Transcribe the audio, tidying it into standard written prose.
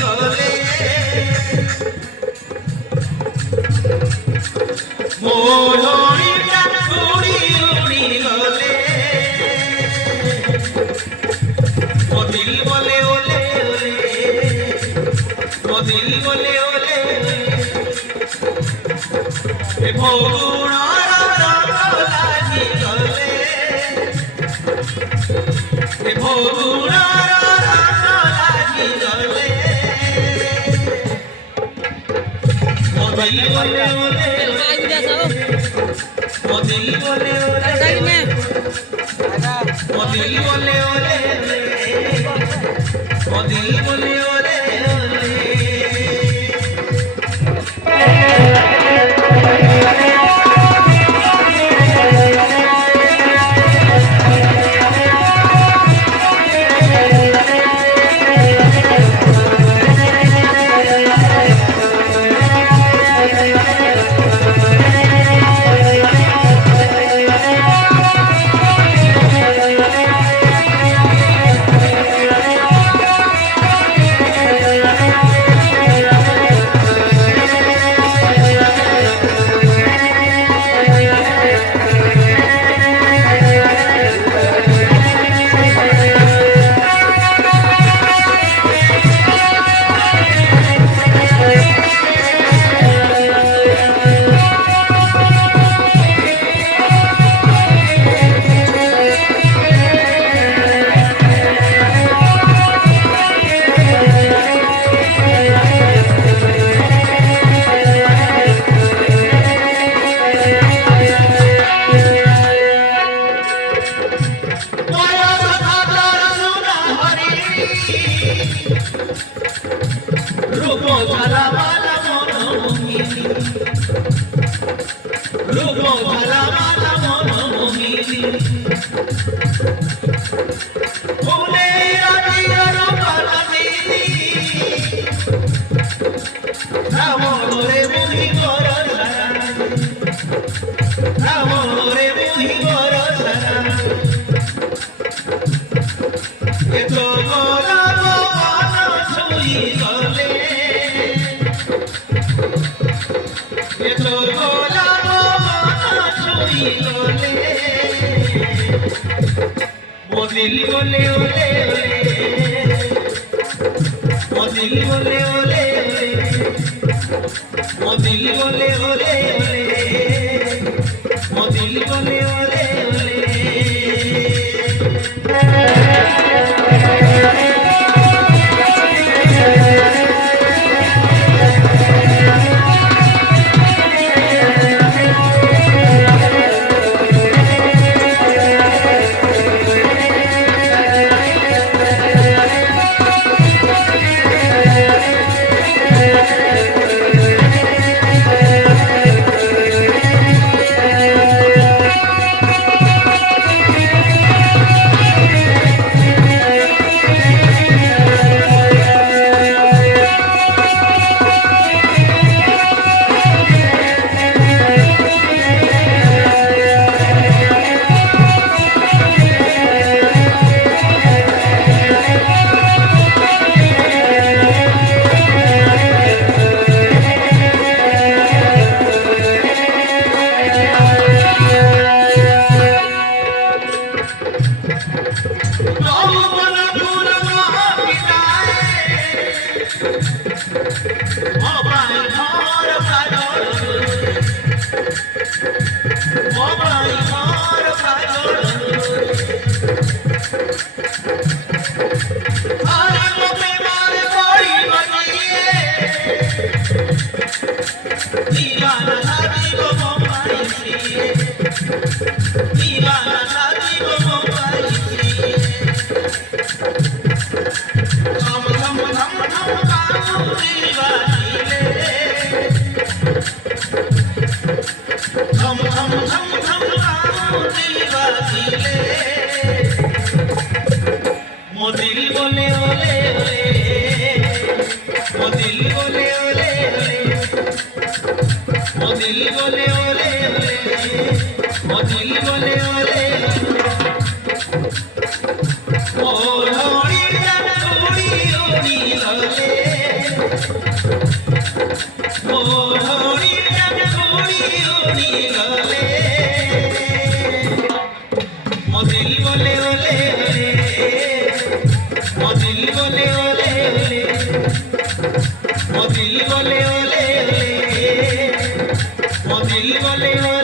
গলে মোহনীটা উড়ি উড়ি গলে মদিল বলে ওলে ওলে মদিল বলে ওলে এ ভগুণার রঙ লাগি গলে এ ভগুণার রঙ লাগি গলে মদিল বলে ওলে মদিল বলে ওলে মদিল বলে ওলে মদিল বলে ওলে রূপ ঝালামালা মনোমোহিনী রূপ ঝালামালা মনোমোহিনী ফুলে রাজিয়ার পালামিনী রামরে মুহি কর সারা রামরে মুহি কর সারা এ তো গোলাপ পান ছুঁই গলে এ তো গোলাপ পান ছুঁই গলে মদিল বলে ওলে মদিল বলে ওলে মদিল বলে ওলে মদিল বলে ওলে मोदिल बोले ओले ओले मोदिल बोले ओले ओले मोदिल बोले ओले ओले मोदिल बोले ओले ओ लोड़ी जान उड़ी उड़ी लोले दिल बोले ओले